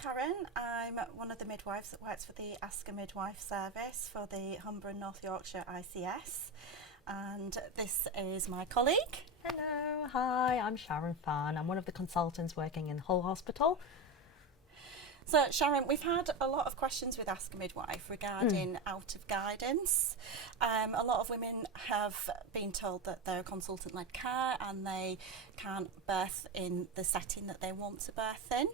Karen. I'm one of the midwives that works for the Ask a Midwife service for the Humber and North Yorkshire ICS. And this is my colleague. Hello, hi, I'm Sharon Fan. I'm one of the consultants working in Hull Hospital. So Sharon, we've had a lot of questions with Ask a Midwife regarding out of guidance. A lot of women have been told that they're consultant-led care and they can't birth in the setting that they want to birth in.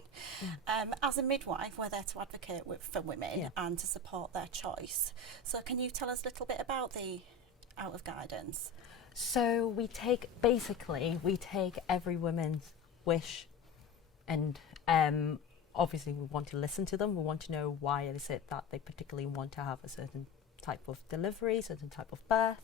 As a midwife, we're there to advocate for women and to support their choice. So can you tell us a little bit about the out of guidance? So we take every woman's wish and obviously we want to listen to them. We want to know why is it that they particularly want to have a certain type of delivery, certain type of birth.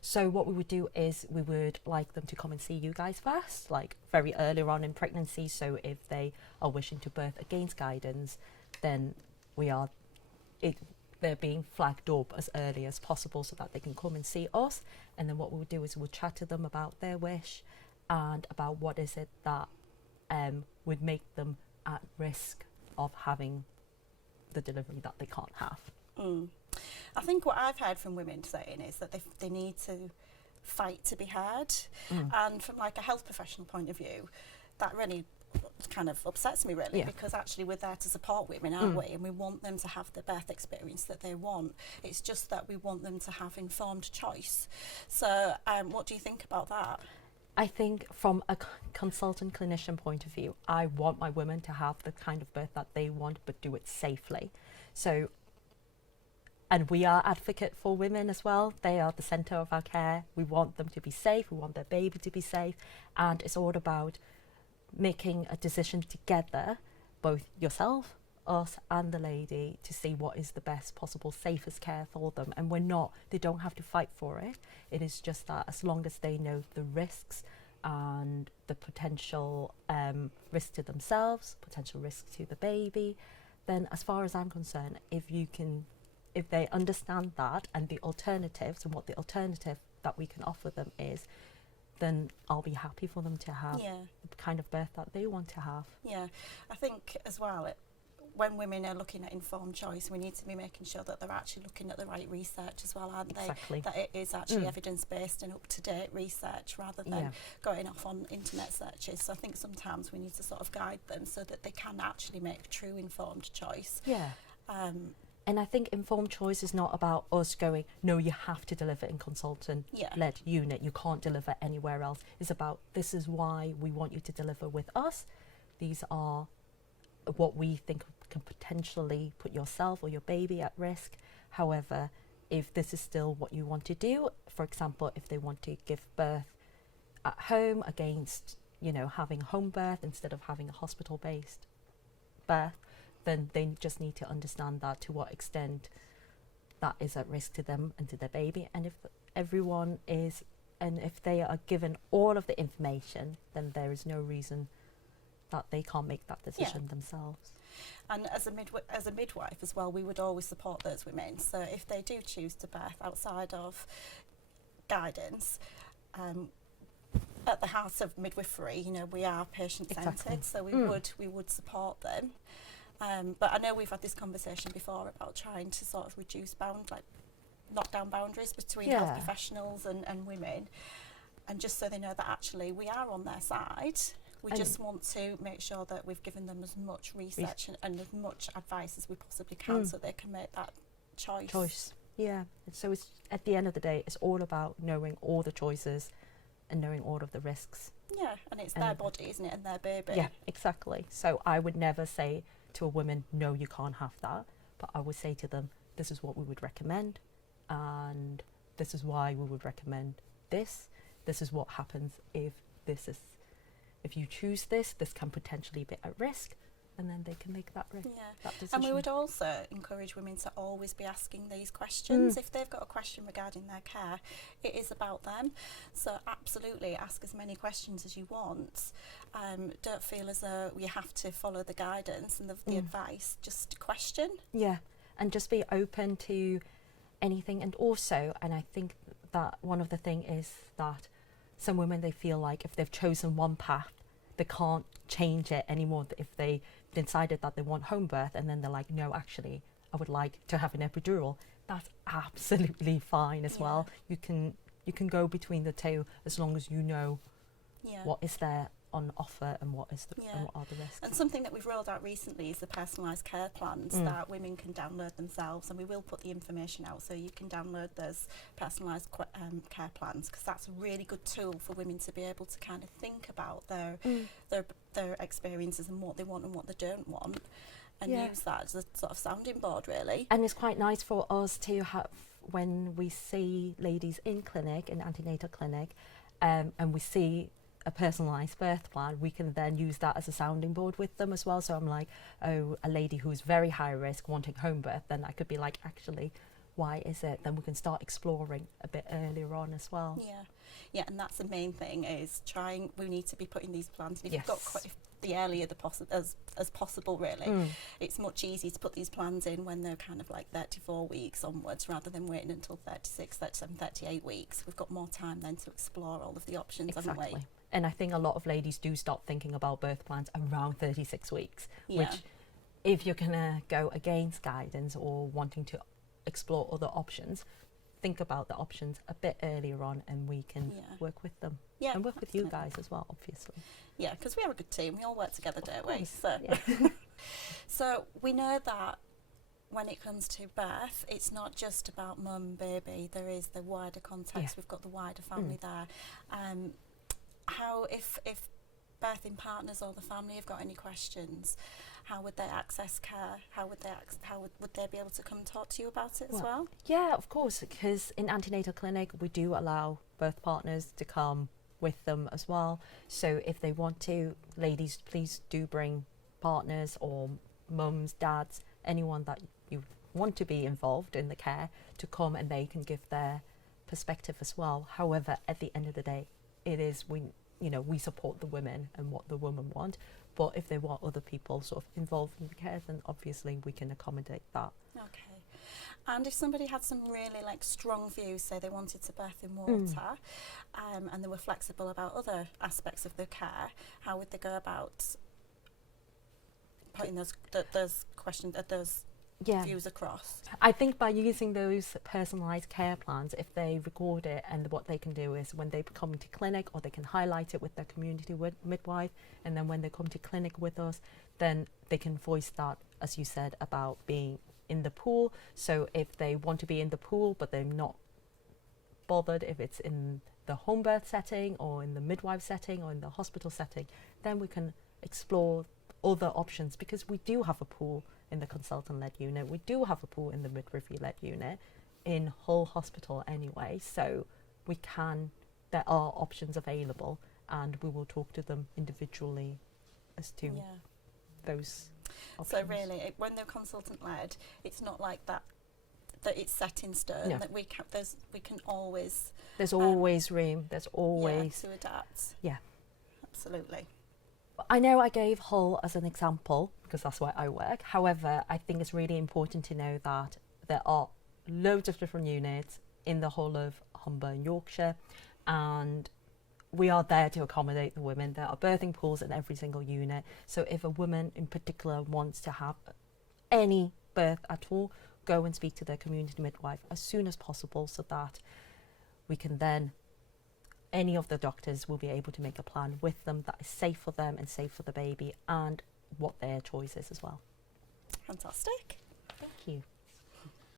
So what we would do is we would like them to come and see you guys first, like very early on in pregnancy. So if they are wishing to birth against guidance, then they're being flagged up as early as possible so that they can come and see us. And then what we'll do is we'll chat to them about their wish and about what is it that would make them at risk of having the delivery that they can't have. I think what I've heard from women saying is that they need to fight to be heard. And from like a health professional point of view, that really kind of upsets me really, because actually we're there to support women, aren't we? And we want them to have the birth experience that they want. It's just that we want them to have informed choice. So what do you think about that? I think from a consultant clinician point of view, I want my women to have the kind of birth that they want, but do it safely. So, and we are advocate for women as well. They are the centre of our care. We want them to be safe. We want their baby to be safe. And it's all about making a decision together, both yourself, us and the lady, to see what is the best possible, safest care for them. And they don't have to fight for it. It is just that as long as they know the risks and the potential risk to themselves, potential risk to the baby, then as far as I'm concerned, if they understand that and the alternatives and what the alternative that we can offer them is, then I'll be happy for them to have the kind of birth that they want to have. Yeah, I think as well, when women are looking at informed choice, we need to be making sure that they're actually looking at the right research as well, aren't they? Exactly. That it is actually evidence-based and up-to-date research rather than going off on internet searches. So I think sometimes we need to sort of guide them so that they can actually make true informed choice. Yeah. And I think informed choice is not about us going, no, you have to deliver in consultant-led unit. You can't deliver anywhere else. It's about, this is why we want you to deliver with us. These are what we think can potentially put yourself or your baby at risk. However, if this is still what you want to do, for example, if they want to give birth at home against, having home birth instead of having a hospital-based birth, then they just need to understand that to what extent that is at risk to them and to their baby. And if if they are given all of the information, then there is no reason that they can't make that decision themselves. And as a midwife as well, we would always support those women. So if they do choose to birth outside of guidance, at the heart of midwifery, we are patient-centred, so we would support them. But I know we've had this conversation before about trying to sort of knock down boundaries between health professionals and women, and just so they know that actually we are on their side. We just want to make sure that we've given them as much research and as much advice as we possibly can so they can make that choice. Yeah. So it's, at the end of the day, it's all about knowing all the choices and knowing all of the risks. Yeah, and it's their body, isn't it, and their baby. Yeah, exactly. So I would never say to a woman, no, you can't have that. But I would say to them, this is what we would recommend, and this is why we would recommend this. This is what happens if you choose this can potentially be at risk, and then they can make that decision. And we would also encourage women to always be asking these questions. If they've got a question regarding their care, it is about them. So absolutely ask as many questions as you want. Don't feel as though you have to follow the guidance and the advice, just question. Yeah, and just be open to anything. And also, and I think that one of the things is that some women, they feel like if they've chosen one path, they can't change it anymore. If they decided that they want home birth and then they're like, no, actually, I would like to have an epidural, that's absolutely fine as well. You can go between the two as long as you know what is there on offer and what is and what are the risks. And something that we've rolled out recently is the personalised care plans that women can download themselves, and we will put the information out so you can download those personalised care plans, because that's a really good tool for women to be able to kind of think about their experiences and what they want and what they don't want, and use that as a sort of sounding board, really. And it's quite nice for us to have, when we see ladies in clinic, in antenatal clinic, and we see a personalised birth plan, we can then use that as a sounding board with them as well. So I'm like, oh, a lady who's very high risk wanting home birth, then I could be like, actually, why is it? Then we can start exploring a bit earlier on as well. Yeah, and that's the main thing, is we need to be putting these plans, if you've got the earlier as possible, really. It's much easier to put these plans in when they're kind of like 34 weeks onwards, rather than waiting until 36, 37, 38 weeks. We've got more time then to explore all of the options, haven't we? And I think a lot of ladies do start thinking about birth plans around 36 weeks, which, if you're going to go against guidance or wanting to explore other options, think about the options a bit earlier on, and we can work with them. And work with you guys as well, obviously. Yeah, because we have a good team. We all work together, don't we? So, so we know that when it comes to birth, it's not just about mum, baby. There is the wider context. We've got the wider family there. How, if birthing partners or the family have got any questions, how would they access care? How would they be able to come talk to you about it as well? Yeah, of course, because in antenatal clinic we do allow birth partners to come with them as well. So if they want to, ladies, please do bring partners or mums, dads, anyone that you want to be involved in the care to come, and they can give their perspective as well. However, at the end of the day, it is we support the women and what the women want, but if they want other people sort of involved in the care, then obviously we can accommodate that. Okay. And if somebody had some really strong views, say they wanted to birth in water, and they were flexible about other aspects of the care, how would they go about putting those questions, those views across? I think by using those personalised care plans, if they record it, and what they can do is when they come to clinic, or they can highlight it with their community midwife, and then when they come to clinic with us, then they can voice that, as you said, about being in the pool. So if they want to be in the pool but they're not bothered if it's in the home birth setting or in the midwife setting or in the hospital setting, then we can explore other options, because we do have a pool in the consultant-led unit, we do have a pool in the midwifery-led unit, in Hull Hospital anyway, so there are options available, and we will talk to them individually as to those options. So really, when they're consultant-led, it's not like that it's set in stone, that we can always... There's always room, there's always... to adapt. Yeah. Absolutely. I know I gave Hull as an example because that's where I work. However, I think it's really important to know that there are loads of different units in the whole of Humber and Yorkshire, and we are there to accommodate the women. There are birthing pools in every single unit. So if a woman in particular wants to have any birth at all, go and speak to their community midwife as soon as possible, so that we can then... any of the doctors will be able to make a plan with them that is safe for them and safe for the baby, and what their choice is as well. Fantastic. Thank you.